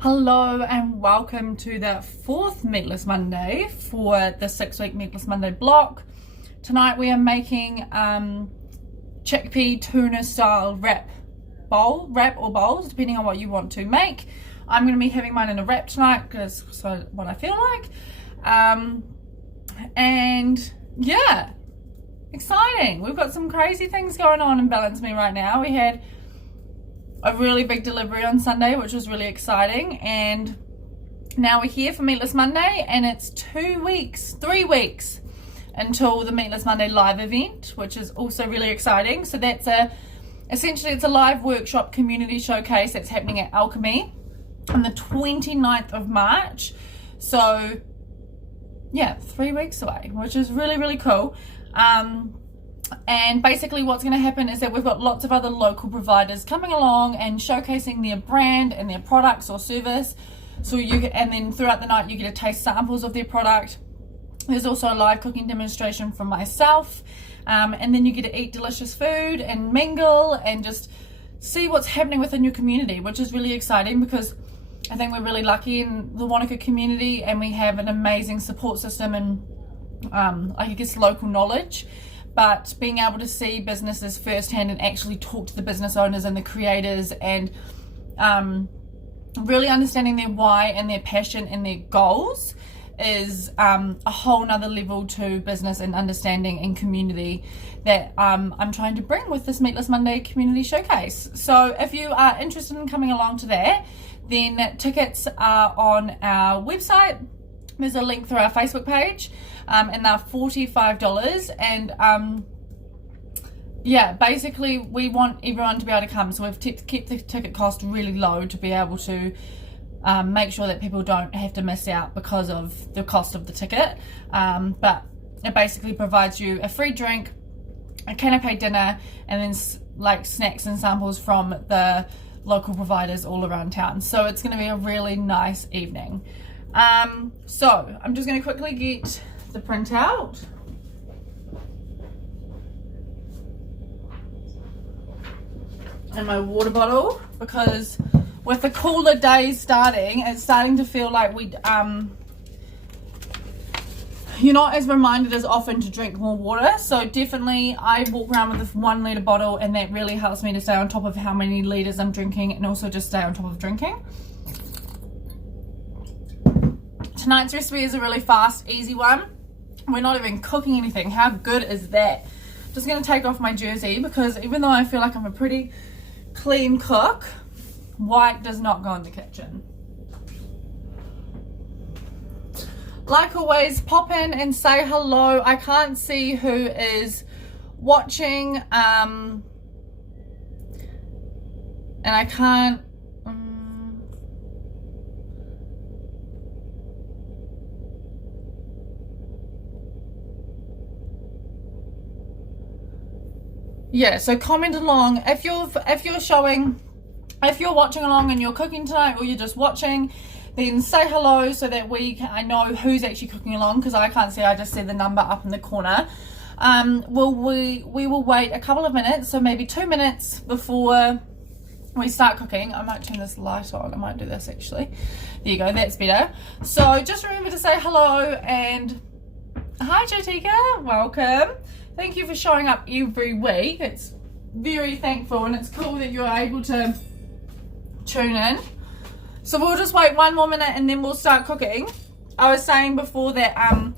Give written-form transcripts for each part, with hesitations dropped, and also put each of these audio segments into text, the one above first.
Hello and welcome to the fourth Meatless Monday for the 6-week Meatless Monday block. Tonight we are making chickpea tuna style wrap or bowls, depending on what you want to make. I'm going to be having mine in a wrap tonight because so what I feel like. And yeah, exciting. We've got some crazy things going on in Balance Me right now. We had a really big delivery on Sunday, which was really exciting, and now we're here for Meatless Monday, and it's 3 weeks until the Meatless Monday live event, which is also really exciting. So that's essentially it's a live workshop community showcase that's happening at Alchemy on the 29th of March. So yeah, 3 weeks away, which is really cool. And basically what's going to happen is that we've got lots of other local providers coming along and showcasing their brand and their products or service. So and then throughout the night you get to taste samples of their product. There's also a live cooking demonstration from myself, and then you get to eat delicious food and mingle and just see what's happening within your community, which is really exciting because I think we're really lucky in the Wanaka community and we have an amazing support system and I guess local knowledge. But being able to see businesses firsthand and actually talk to the business owners and the creators and really understanding their why and their passion and their goals is a whole nother level to business and understanding and community that I'm trying to bring with this Meatless Monday community showcase. So if you are interested in coming along to that, then tickets are on our website. There's a link through our Facebook page, and they're $45. And yeah, basically we want everyone to be able to come. So we've kept the ticket cost really low to be able to make sure that people don't have to miss out because of the cost of the ticket. But it basically provides you a free drink, a canapé dinner, and then like snacks and samples from the local providers all around town. So it's going to be a really nice evening. So I'm just going to quickly get the printout. And my water bottle, because with the cooler days starting, it's starting to feel like you're not as reminded as often to drink more water. So definitely I walk around with this 1 litre bottle, and that really helps me to stay on top of how many litres I'm drinking and also just stay on top of drinking. Tonight's recipe is a really fast, easy one. We're not even cooking anything. How good is that? Just going to take off my jersey because even though I feel like I'm a pretty clean cook, white does not go in the kitchen. Like always, pop in and say hello. I can't see who is watching, and I can't yeah, so comment along if you're watching along and you're cooking tonight, or you're just watching, then say hello so that I know who's actually cooking along, because I can't see. I just see the number up in the corner. We will wait a couple of minutes, so maybe 2 minutes before we start cooking. I might turn this light on. I might do this actually. There you go, that's better. So just remember to say hello, and hi Jotika, welcome. Thank you for showing up every week. It's very thankful, and it's cool that you're able to tune in. So we'll just wait 1 more minute and then we'll start cooking. I was saying before that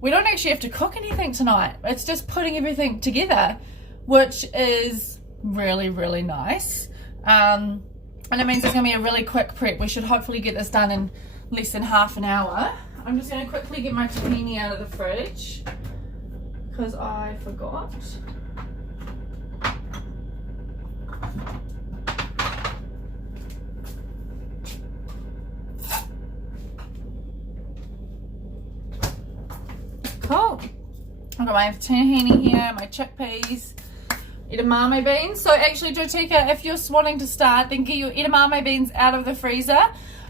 we don't actually have to cook anything tonight. It's just putting everything together, which is really nice. And it means it's going to be a really quick prep. We should hopefully get this done in less than half an hour. I'm just going to quickly get my tahini out of the fridge because I forgot. Cool. I've got my tahini here, my chickpeas, edamame beans. So actually, Jotika, if you're wanting to start, then get your edamame beans out of the freezer.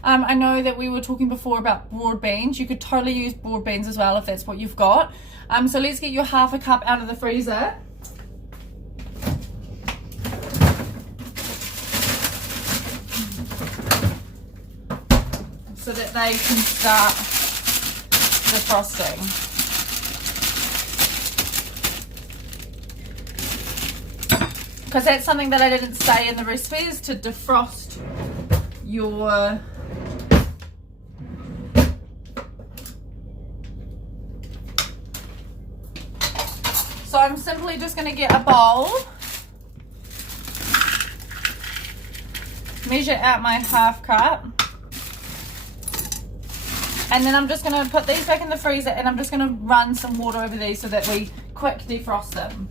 I know that we were talking before about broad beans. You could totally use broad beans as well if that's what you've got. So let's get your half a cup out of the freezer. they can start defrosting. Because that's something that I didn't say in the recipe, is to defrost your so I'm simply just going to get a bowl, measure out my half cup, and then I'm just going to put these back in the freezer, and I'm just going to run some water over these so that we quick defrost them.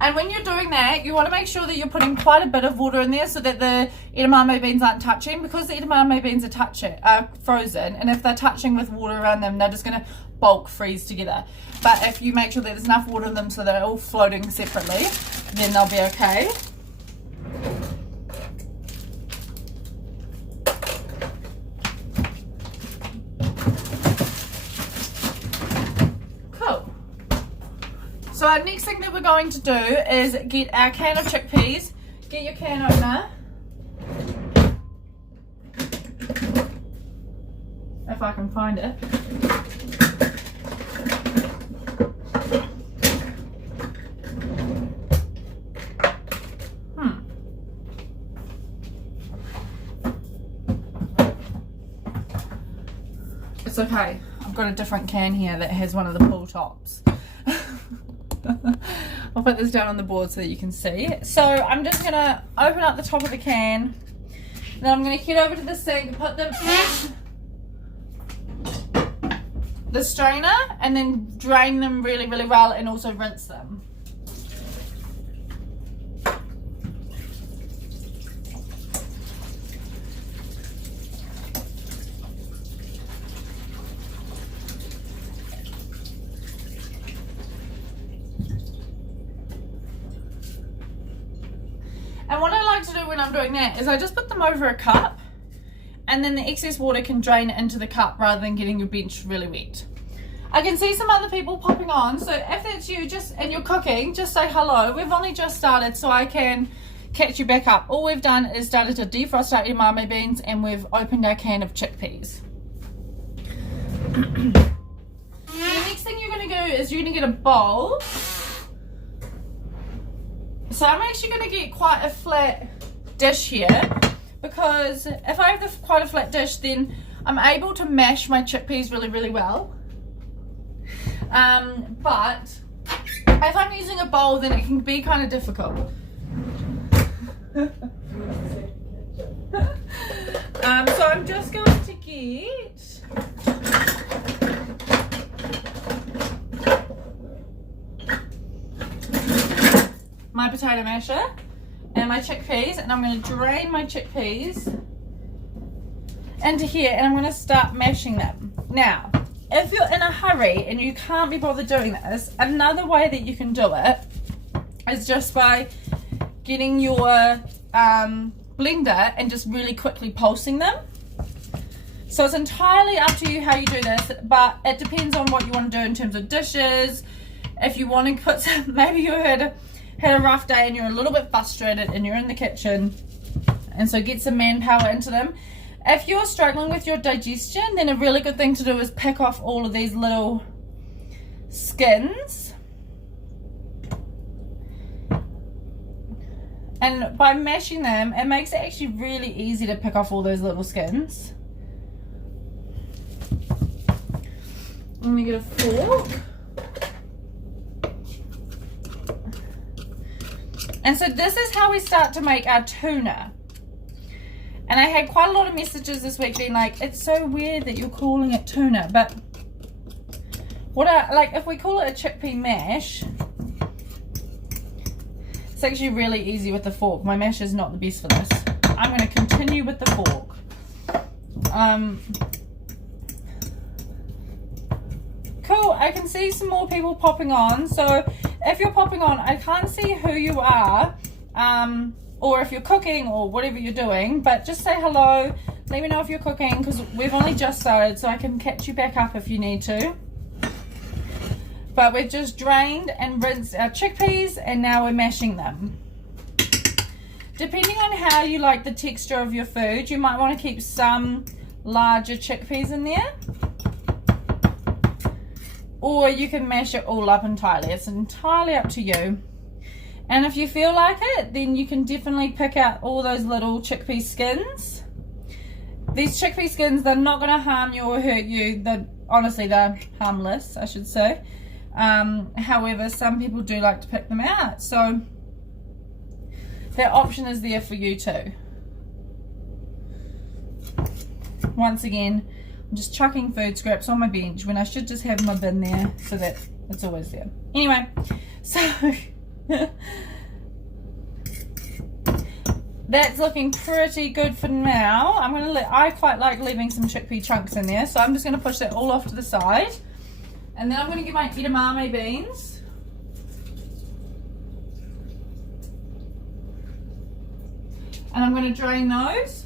And when you're doing that, you want to make sure that you're putting quite a bit of water in there so that the edamame beans aren't touching, because the edamame beans are frozen, and if they're touching with water around them, they're just going to bulk freeze together. But if you make sure that there's enough water in them so they're all floating separately, then they'll be okay. So our next thing that we're going to do is get our can of chickpeas. Get your can opener. If I can find it. It's okay. I've got a different can here that has one of the pull tops. I'll put this down on the board so that you can see. So I'm just going to open up the top of the can. Then I'm going to head over to the sink, put them in the strainer, and then drain them really, really well, and also rinse them. And what I like to do when I'm doing that is I just put them over a cup, and then the excess water can drain into the cup rather than getting your bench really wet. I can see some other people popping on, so if that's you and you're cooking, just say hello. We've only just started, so I can catch you back up. All we've done is started to defrost our edamame beans, and we've opened our can of chickpeas. The next thing you're going to do is you're going to get a bowl. So I'm actually going to get quite a flat dish here, because if I have quite a flat dish, then I'm able to mash my chickpeas really, really well. But if I'm using a bowl, then it can be kind of difficult. So I'm just going to get my potato masher and my chickpeas, and I'm going to drain my chickpeas into here, and I'm going to start mashing them. Now, if you're in a hurry and you can't be bothered doing this, another way that you can do it is just by getting your blender and just really quickly pulsing them. So it's entirely up to you how you do this, but it depends on what you want to do in terms of dishes. If you want to put some, maybe you had a rough day and you're a little bit frustrated and you're in the kitchen, and so get some manpower into them. If you're struggling with your digestion, then a really good thing to do is pick off all of these little skins, and by mashing them, it makes it actually really easy to pick off all those little skins. I'm gonna get a fork. And so this is how we start to make our tuna. And I had quite a lot of messages this week being like, it's so weird that you're calling it tuna, but if we call it a chickpea mash, it's actually really easy with the fork. My mash is not the best for this. I'm going to continue with the fork. Cool, I can see some more people popping on. So if you're popping on, I can't see who you are, or if you're cooking or whatever you're doing, but just say hello. Let me know if you're cooking, because we've only just started, so I can catch you back up if you need to. But we've just drained and rinsed our chickpeas, and now we're mashing them. Depending on how you like the texture of your food, you might want to keep some larger chickpeas in there. Or you can mash it all up entirely. It's entirely up to you. And if you feel like it, then you can definitely pick out all those little chickpea skins. These chickpea skins, they're not going to harm you or hurt you. Honestly, they're harmless, I should say. However, some people do like to pick them out. So that option is there for you too. Once again, I'm just chucking food scraps on my bench when I should just have my bin there so that it's always there. Anyway, so that's looking pretty good for now. I quite like leaving some chickpea chunks in there, so I'm just going to push that all off to the side. And then I'm going to get my edamame beans. And I'm going to drain those.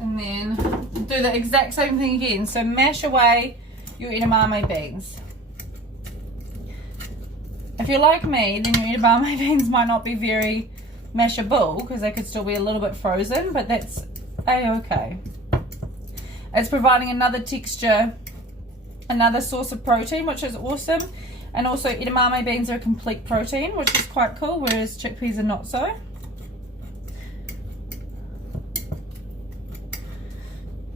And then do the exact same thing again. So mash away your edamame beans. If you're like me, then your edamame beans might not be very mashable because they could still be a little bit frozen, but that's a-okay. It's providing another texture, another source of protein, which is awesome. And also edamame beans are a complete protein, which is quite cool, whereas chickpeas are not so.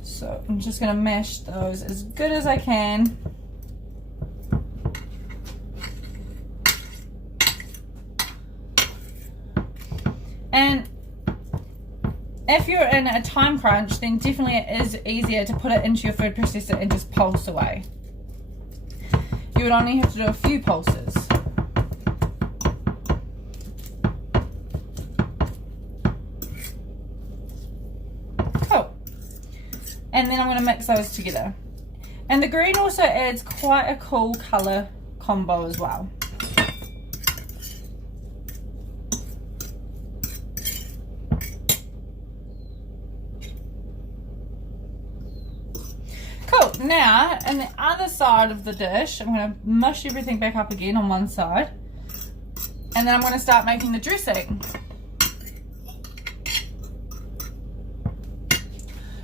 So I'm just going to mash those as good as I can. And if you're in a time crunch, then definitely it is easier to put it into your food processor and just pulse away. You would only have to do a few pulses. Cool. And then I'm going to mix those together. And the green also adds quite a cool colour combo as well. Now, on the other side of the dish, I'm going to mush everything back up again on one side. And then I'm going to start making the dressing.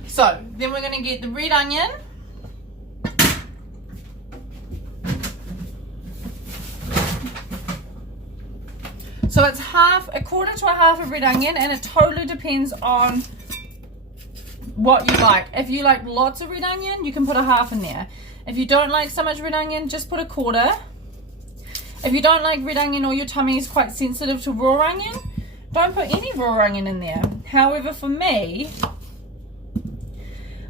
So, then we're going to get the red onion. So it's a quarter to a half of red onion, and it totally depends on what you like. If you like lots of red onion, you can put a half in there. If you don't like so much red onion, just put a quarter. If you don't like red onion or your tummy is quite sensitive to raw onion, don't put any raw onion in there. However, for me,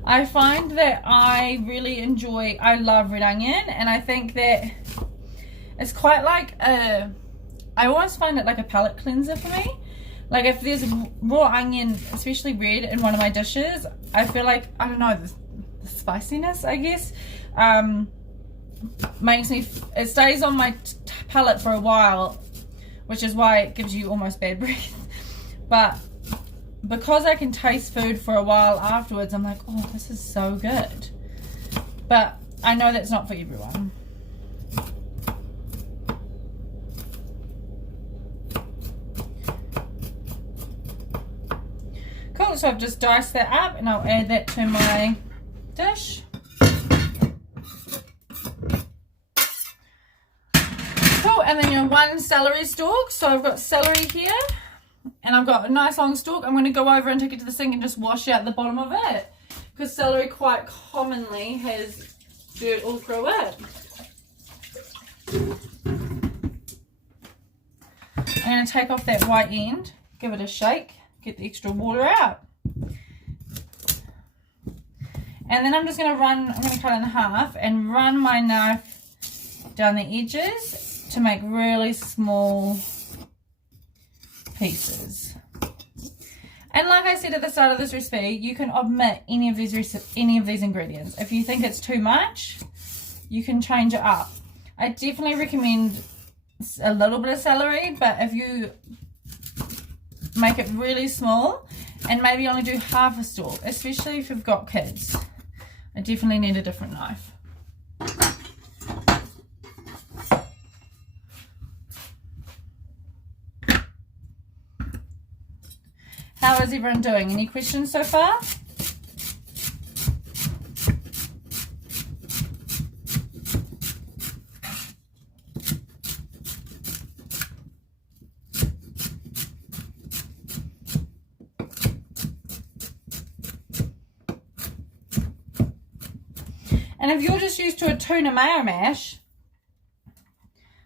I find that I love red onion, and I think that it's quite like I always find it like a palate cleanser for me. Like if there's raw onion, especially red, in one of my dishes, I feel like, I don't know, the spiciness, I guess, makes me, it stays on my palate for a while, which is why it gives you almost bad breath. But because I can taste food for a while afterwards, I'm like, oh, this is so good. But I know that's not for everyone. Cool, so I've just diced that up and I'll add that to my dish. Cool, and then your one celery stalk. So I've got celery here and I've got a nice long stalk. I'm going to go over and take it to the sink and just wash out the bottom of it, because celery quite commonly has dirt all through it. I'm going to take off that white end, give it a shake, get the extra water out. And then I'm just going to cut it in half and run my knife down the edges to make really small pieces. And like I said at the start of this recipe, you can omit any of these ingredients. If you think it's too much, you can change it up. I definitely recommend a little bit of celery, but if you make it really small and maybe only do half a stalk, especially if you've got kids, I definitely need a different knife. How is everyone doing? Any questions so far? And if you're just used to a tuna mayo mash,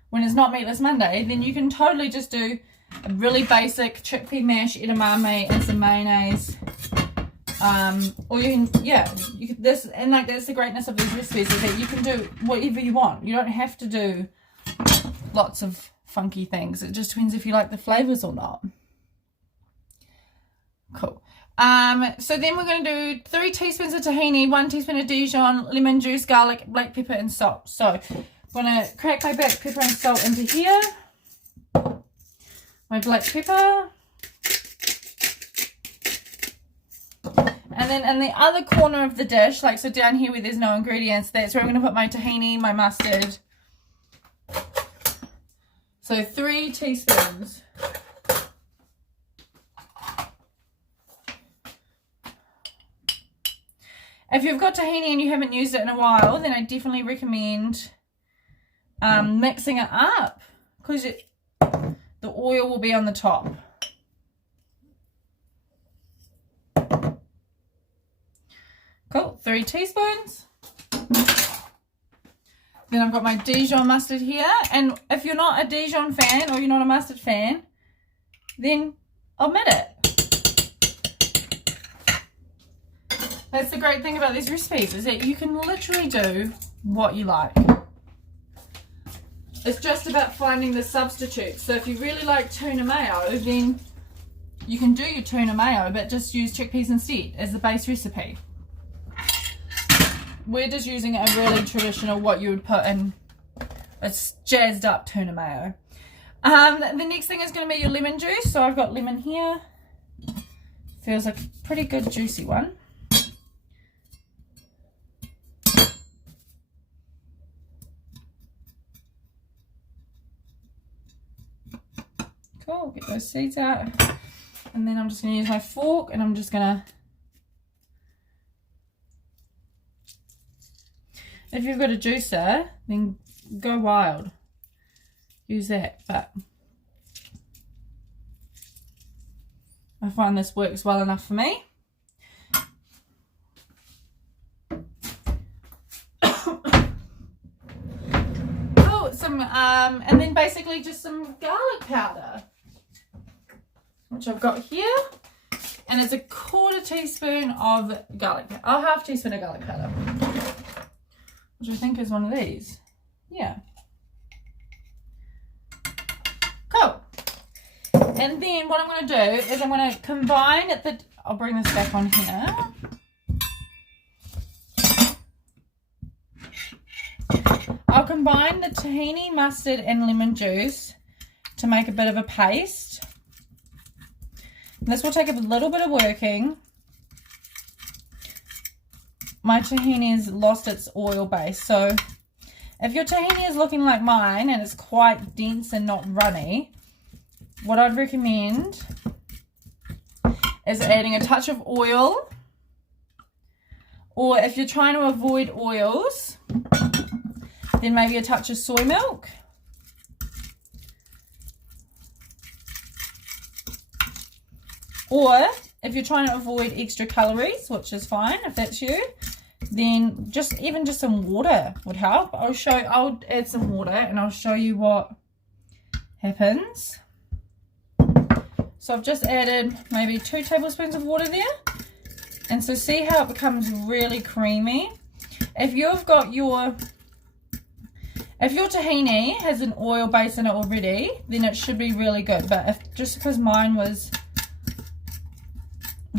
when it's not Meatless Monday, then you can totally just do a really basic chickpea mash, edamame, and some mayonnaise. Or you can, yeah, you could, this, and like that's the greatness of these recipes, is that you can do whatever you want. You don't have to do lots of funky things. It just depends if you like the flavors or not. Cool. So then we're going to do 3 teaspoons of tahini, 1 teaspoon of Dijon, lemon juice, garlic, black pepper, and salt. So I'm going to crack my black pepper and salt into here. My black pepper. And then in the other corner of the dish, like so down here where there's no ingredients, that's where I'm going to put my tahini, my mustard. So 3 teaspoons. If you've got tahini and you haven't used it in a while, then I definitely recommend mixing it up, because the oil will be on the top. Cool, 3 teaspoons. Then I've got my Dijon mustard here, and if you're not a Dijon fan or you're not a mustard fan, then omit it. That's the great thing about these recipes, is that you can literally do what you like. It's just about finding the substitute. So if you really like tuna mayo, then you can do your tuna mayo, but just use chickpeas instead as the base recipe. We're just using a really traditional, what you would put in, it's jazzed up tuna mayo. The next thing is going to be your lemon juice. So I've got lemon here. Feels like a pretty good juicy one. Cool, get those seeds out. And then I'm just going to use my fork, and I'm just going to, if you've got a juicer, then go wild. Use that, but I find this works well enough for me. Oh, and then basically just some garlic powder, which I've got here, and it's a 1/4 teaspoon of garlic, or 1/2 teaspoon of garlic powder, which I think is one of these. Yeah. Cool. And then what I'm going to do is I'm going to combine I'll bring this back on here. I'll combine the tahini, mustard, and lemon juice to make a bit of a paste. This will take a little bit of working. My tahini has lost its oil base, so if your tahini is looking like mine and it's quite dense and not runny, what I'd recommend is adding a touch of oil, or if you're trying to avoid oils, then maybe a touch of soy milk. Or if you're trying to avoid extra calories, which is fine if that's you, then even just some water would help. I'll add some water and I'll show you what happens. So I've just added maybe 2 tablespoons of water there. And so see how it becomes really creamy. If your tahini has an oil base in it already, then it should be really good. But just because mine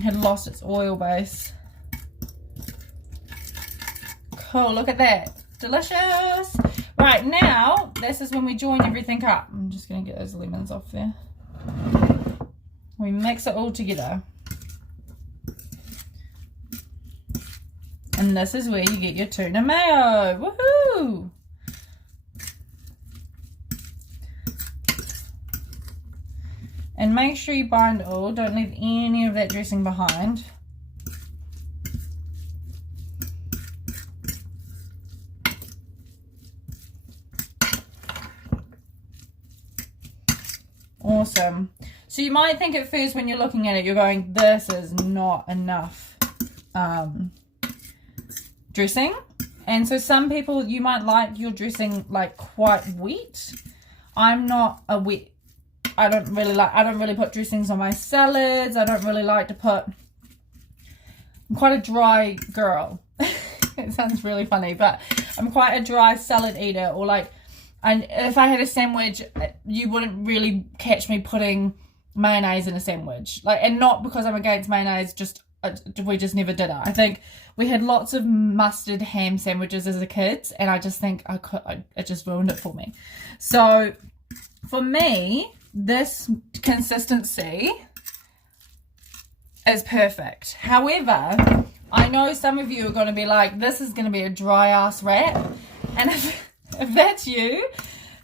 had lost its oil base. Cool, look at that. Delicious. Right, Right, now, this is when we join everything up. I'm just going to get those lemons off there. We mix it all together. And this is where you get your tuna mayo. Woohoo! And make sure you bind it all. Don't leave any of that dressing behind. Awesome. So you might think at first when you're looking at it, you're going, this is not enough dressing. And so some people, you might like your dressing like quite wet. I'm not a wet, I don't really put dressings on my salads. I don't really like to put, I'm quite a dry girl. It sounds really funny, but I'm quite a dry salad eater. Or like, and if I had a sandwich, you wouldn't really catch me putting mayonnaise in a sandwich. Like, and not because I'm against mayonnaise, just we just never did it. I think we had lots of mustard ham sandwiches as a kid, and I just think it just ruined it for me. So for me, this consistency is perfect. However, I know some of you are going to be like, this is going to be a dry ass wrap, and if that's you,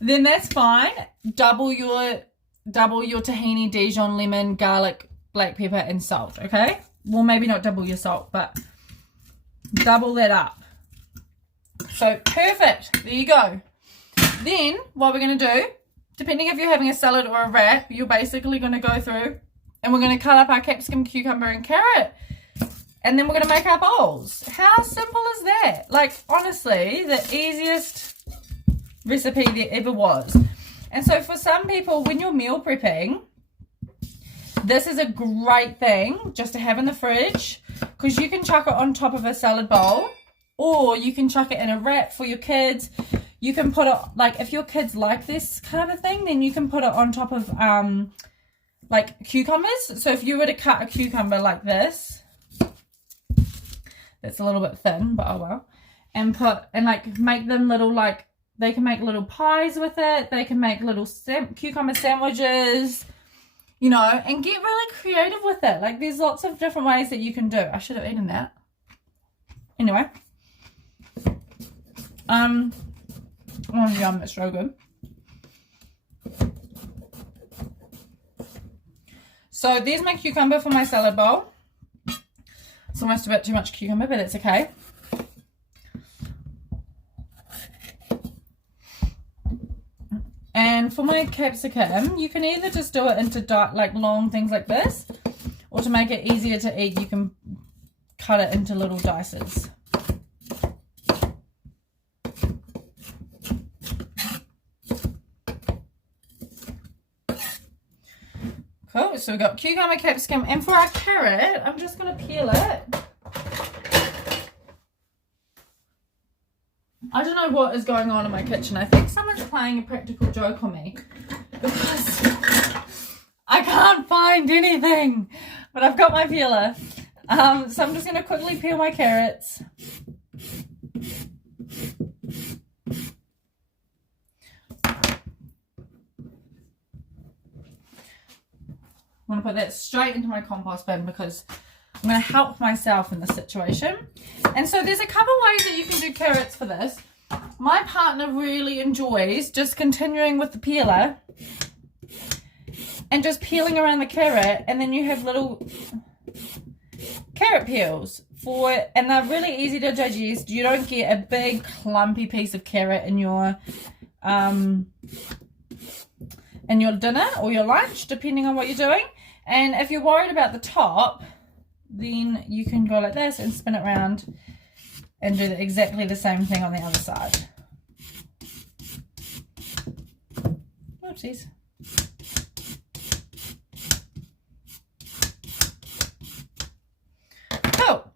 then that's fine. Double your tahini, Dijon, lemon, garlic, black pepper, and salt, okay? Well, maybe not double your salt, but double that up. So, perfect. There you go. Then, what we're going to do, depending if you're having a salad or a wrap, you're basically going to go through and we're going to cut up our capsicum, cucumber, and carrot. And then we're going to make our bowls. How simple is that? Like, honestly, the easiest recipe there ever was. And so for some people, when you're meal prepping, this is a great thing just to have in the fridge, because you can chuck it on top of a salad bowl, or you can chuck it in a wrap for your kids. You can put it, like, if your kids like this kind of thing, then you can put it on top of like cucumbers. So if you were to cut a cucumber like this, that's a little bit thin, but oh well, and like make them little, like, they can make little pies with it. They can make little cucumber sandwiches, you know, and get really creative with it. Like, there's lots of different ways that you can do. I should have eaten that. Anyway. Oh, yum, it's so good. So, there's my cucumber for my salad bowl. It's almost a bit too much cucumber, but it's okay. And for my capsicum, you can either just do it into like long things like this, or to make it easier to eat, you can cut it into little dices. Cool, so we've got cucumber, capsicum, and for our carrot, I'm just going to peel it. I don't know what is going on in my kitchen. I think someone's playing a practical joke on me, because I can't find anything, but I've got my peeler. So I'm just going to quickly peel my carrots. I'm going to put that straight into my compost bin, because I'm going to help myself in this situation. And so there's a couple ways that you can do carrots for this. My partner really enjoys just continuing with the peeler and just peeling around the carrot, and then you have little carrot peels and they're really easy to digest. You don't get a big clumpy piece of carrot in your dinner or your lunch, depending on what you're doing. And if you're worried about the top, then you can go like this and spin it around and do exactly the same thing on the other side. Oopsies. Cool.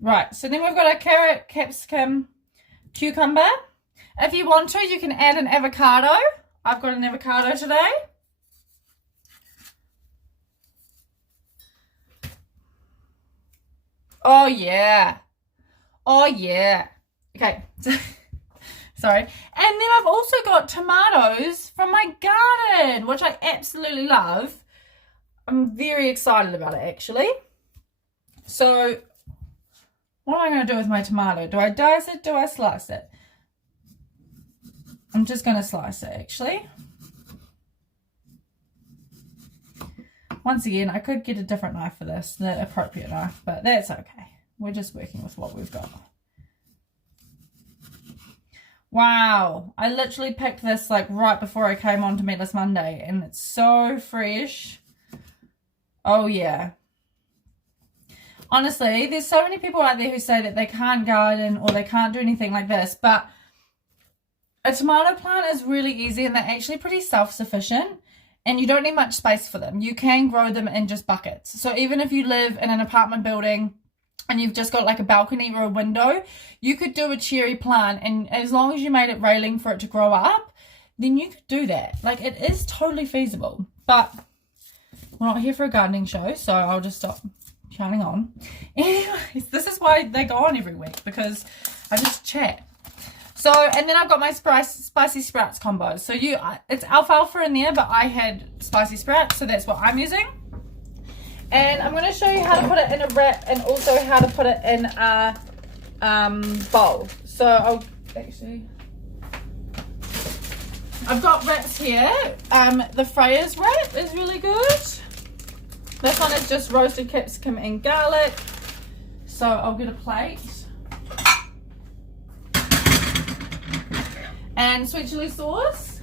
Right, so then we've got our carrot, capsicum, cucumber. If you want to, you can add an avocado. I've got an avocado today. Oh yeah, Oh yeah. Okay. Sorry. And then I've also got tomatoes from my garden, which I absolutely love. I'm very excited about it, actually. So what am I going to do with my tomato? Do I dice it? Do I slice it? I'm just going to slice it, actually. Once again, I could get a different knife for this, the appropriate knife, but that's okay. We're just working with what we've got. Wow, I literally picked this like right before I came on to Meatless Monday, and it's so fresh. Oh yeah. Honestly, there's so many people out there who say that they can't garden or they can't do anything like this, but a tomato plant is really easy and they're actually pretty self-sufficient, and you don't need much space for them. You can grow them in just buckets. So even if you live in an apartment building and you've just got like a balcony or a window, you could do a cherry plant, and as long as you made it railing for it to grow up, then you could do that. Like, it is totally feasible. But we're not here for a gardening show, so I'll just stop shouting on. Anyways, this is why they go on every week, because I just chat. So, and then I've got my spicy sprouts combo. So it's alfalfa in there, but I had spicy sprouts, so that's what I'm using. And I'm going to show you how to put it in a wrap, and also how to put it in a bowl. So I've got wraps here. The Freya's wrap is really good. This one is just roasted capsicum and garlic. So I'll get a plate. And sweet chili sauce.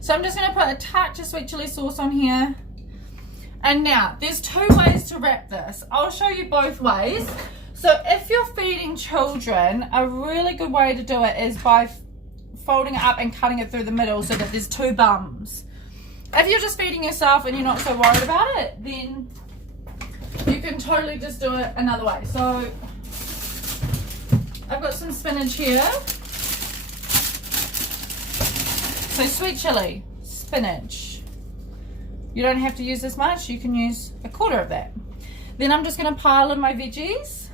So I'm just going to put a touch of sweet chili sauce on here. And now, there's two ways to wrap this. I'll show you both ways. So if you're feeding children, a really good way to do it is by folding it up and cutting it through the middle so that there's two bums. If you're just feeding yourself and you're not so worried about it, then you can totally just do it another way. So I've got some spinach here. So sweet chili, spinach. You don't have to use this much. You can use a quarter of that. Then I'm just going to pile in my veggies.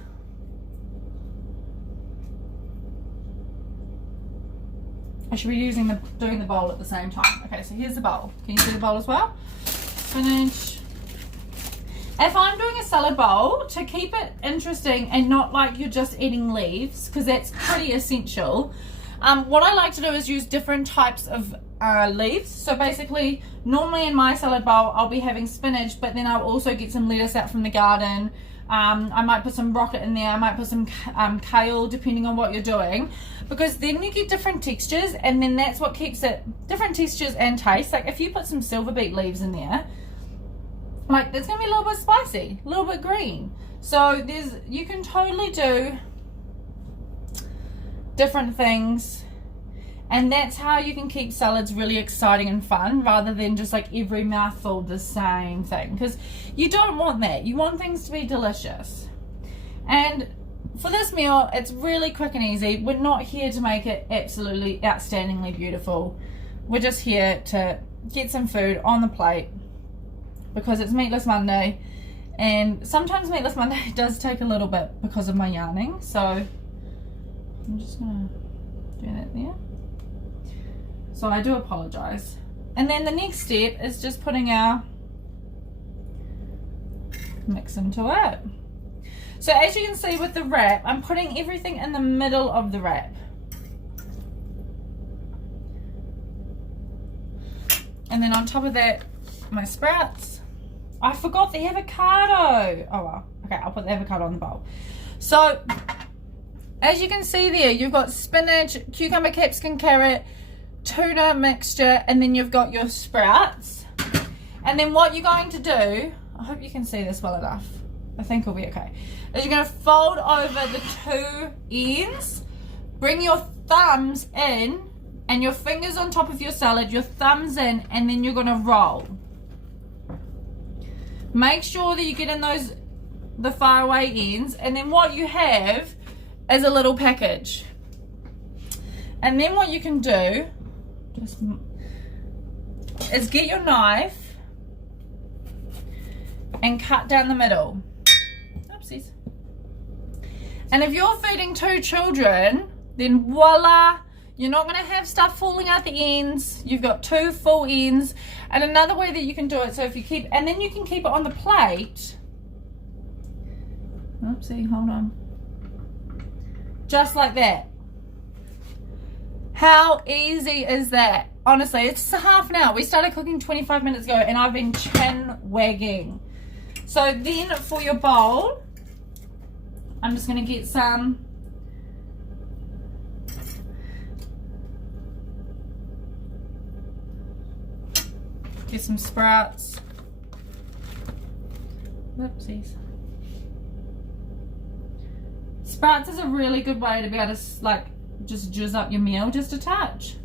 I should be doing the bowl at the same time. Okay, so here's the bowl. Can you see the bowl as well? Spinach. If I'm doing a salad bowl, to keep it interesting and not like you're just eating leaves, because that's pretty essential, what I like to do is use different types of leaves. So basically, normally in my salad bowl, I'll be having spinach, but then I'll also get some lettuce out from the garden. I might put some rocket in there. I might put some kale, depending on what you're doing, because then you get different textures, and then that's what keeps it different textures and taste. Like if you put some silver beet leaves in there, like it's gonna be a little bit spicy, a little bit green. So you can totally do different things, and that's how you can keep salads really exciting and fun, rather than just like every mouthful the same thing, because you don't want that. You want things to be delicious. And for this meal, it's really quick and easy. We're not here to make it absolutely outstandingly beautiful. We're just here to get some food on the plate, because it's Meatless Monday, and sometimes Meatless Monday does take a little bit because of my yarning. So I'm just gonna do that there. So I do apologize. And then the next step is just putting our mix into it. So as you can see with the wrap, I'm putting everything in the middle of the wrap. And then on top of that, my sprouts. I forgot the avocado. Oh well, okay, I'll put the avocado on the bowl. So as you can see there, you've got spinach, cucumber, capsicum, carrot, tuna mixture, and then you've got your sprouts. And then what you're going to do, I hope you can see this well enough, I think it'll be okay, is you're going to fold over the two ends, bring your thumbs in and your fingers on top of your salad, your thumbs in, and then you're going to roll. Make sure that you get in the far away ends, and then what you have is a little package. And then what you can do is get your knife and cut down the middle. Oopsies. And if you're feeding 2 children, then voila, you're not going to have stuff falling out the ends. You've got 2 full ends. And another way that you can do it, so if you keep, and then you can keep it on the plate. Oopsie, hold on. Just like that. How easy is that? Honestly, it's half an hour. We started cooking 25 minutes ago and I've been chin wagging. So then for your bowl, I'm just going to get some sprouts. Whoopsies. Sprouts is a really good way to be able to like just jizz up your meal just a touch.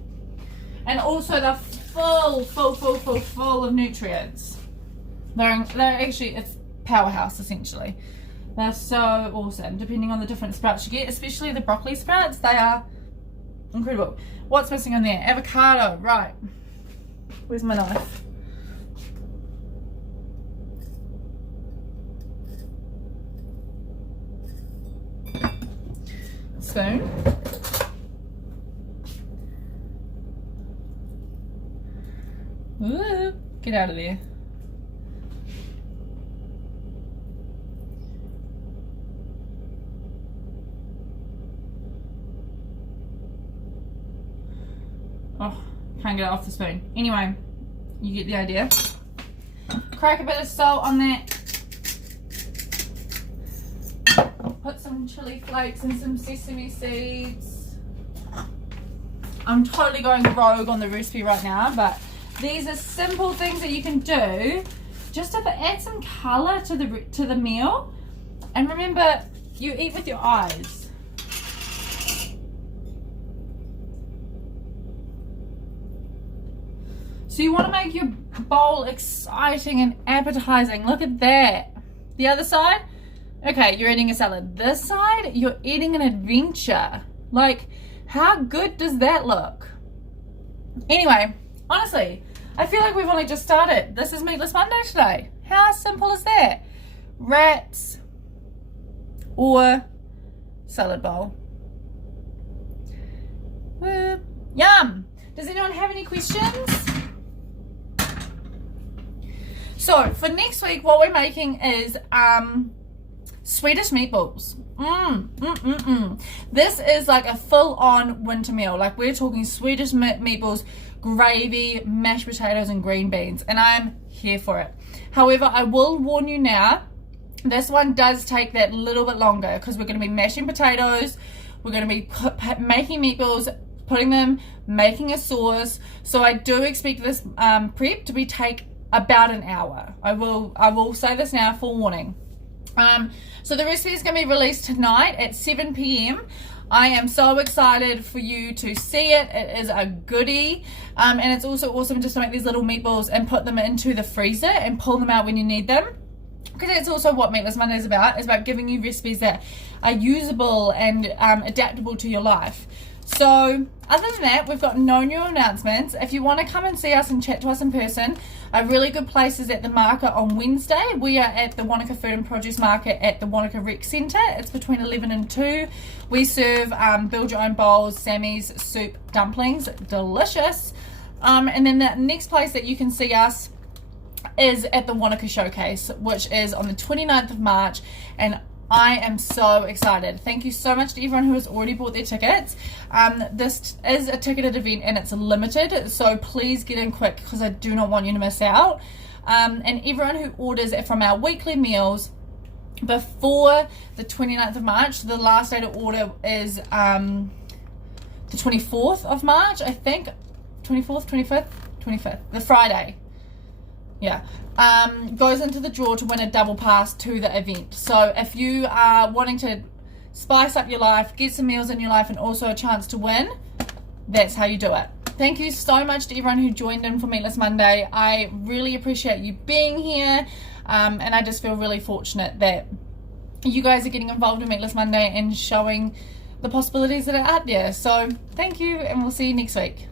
And also they're full of nutrients. They're actually, it's powerhouse essentially. They're so awesome, depending on the different sprouts you get, especially the broccoli sprouts. They are incredible. What's missing on there? Avocado, right. Where's my knife? Spoon. Ooh, get out of there. Oh, can't get it off the spoon. Anyway, you get the idea. Crack a bit of salt on that. Put some chili flakes and some sesame seeds. I'm totally going rogue on the recipe right now, but these are simple things that you can do just to add some colour to the meal. And remember, you eat with your eyes. So you want to make your bowl exciting and appetizing. Look at that. The other side, okay, you're eating a salad. This side, you're eating an adventure. Like, how good does that look? Anyway, honestly, I feel like we've only just started. This is Meatless Monday today. How simple is that? Wraps or salad bowl. Yum! Does anyone have any questions? So for next week, what we're making is Swedish meatballs. This is like a full-on winter meal. Like, we're talking Swedish meatballs, gravy, mashed potatoes and green beans, and I'm here for it. However, I will warn you now, this one does take that little bit longer because we're going to be mashing potatoes, we're going to be making meatballs, putting them, making a sauce. So I do expect this prep to take about an hour. I will say this now, forewarning. So the recipe is going to be released tonight at 7 p.m. I am so excited for you to see it. It is a goodie. And it's also awesome just to make these little meatballs and put them into the freezer and pull them out when you need them. Because that's also what Meatless Monday is about. It's about giving you recipes that are usable and adaptable to your life. So other than that, we've got no new announcements. If you want to come and see us and chat to us in person, a really good place is at the market on Wednesday. We are at the Wanaka Food and Produce Market at the Wanaka Rec Centre. It's between 11 and 2. We serve build your own bowls, Sammy's, soup, dumplings, delicious. And then the next place that you can see us is at the Wanaka Showcase, which is on the 29th of March, and I am so excited. Thank you so much to everyone who has already bought their tickets. This is a ticketed event and it's limited, so please get in quick because I do not want you to miss out. And everyone who orders from our weekly meals before the 29th of March, the last day to order is the 24th of March, I think. 24th, 25th, the Friday. Yeah, goes into the draw to win a double pass to the event. So if you are wanting to spice up your life, get some meals in your life, and also a chance to win, that's how you do it. Thank you so much to everyone who joined in for Meatless Monday. I really appreciate you being here, and I just feel really fortunate that you guys are getting involved in Meatless Monday and showing the possibilities that are out there. So thank you, and we'll see you next week.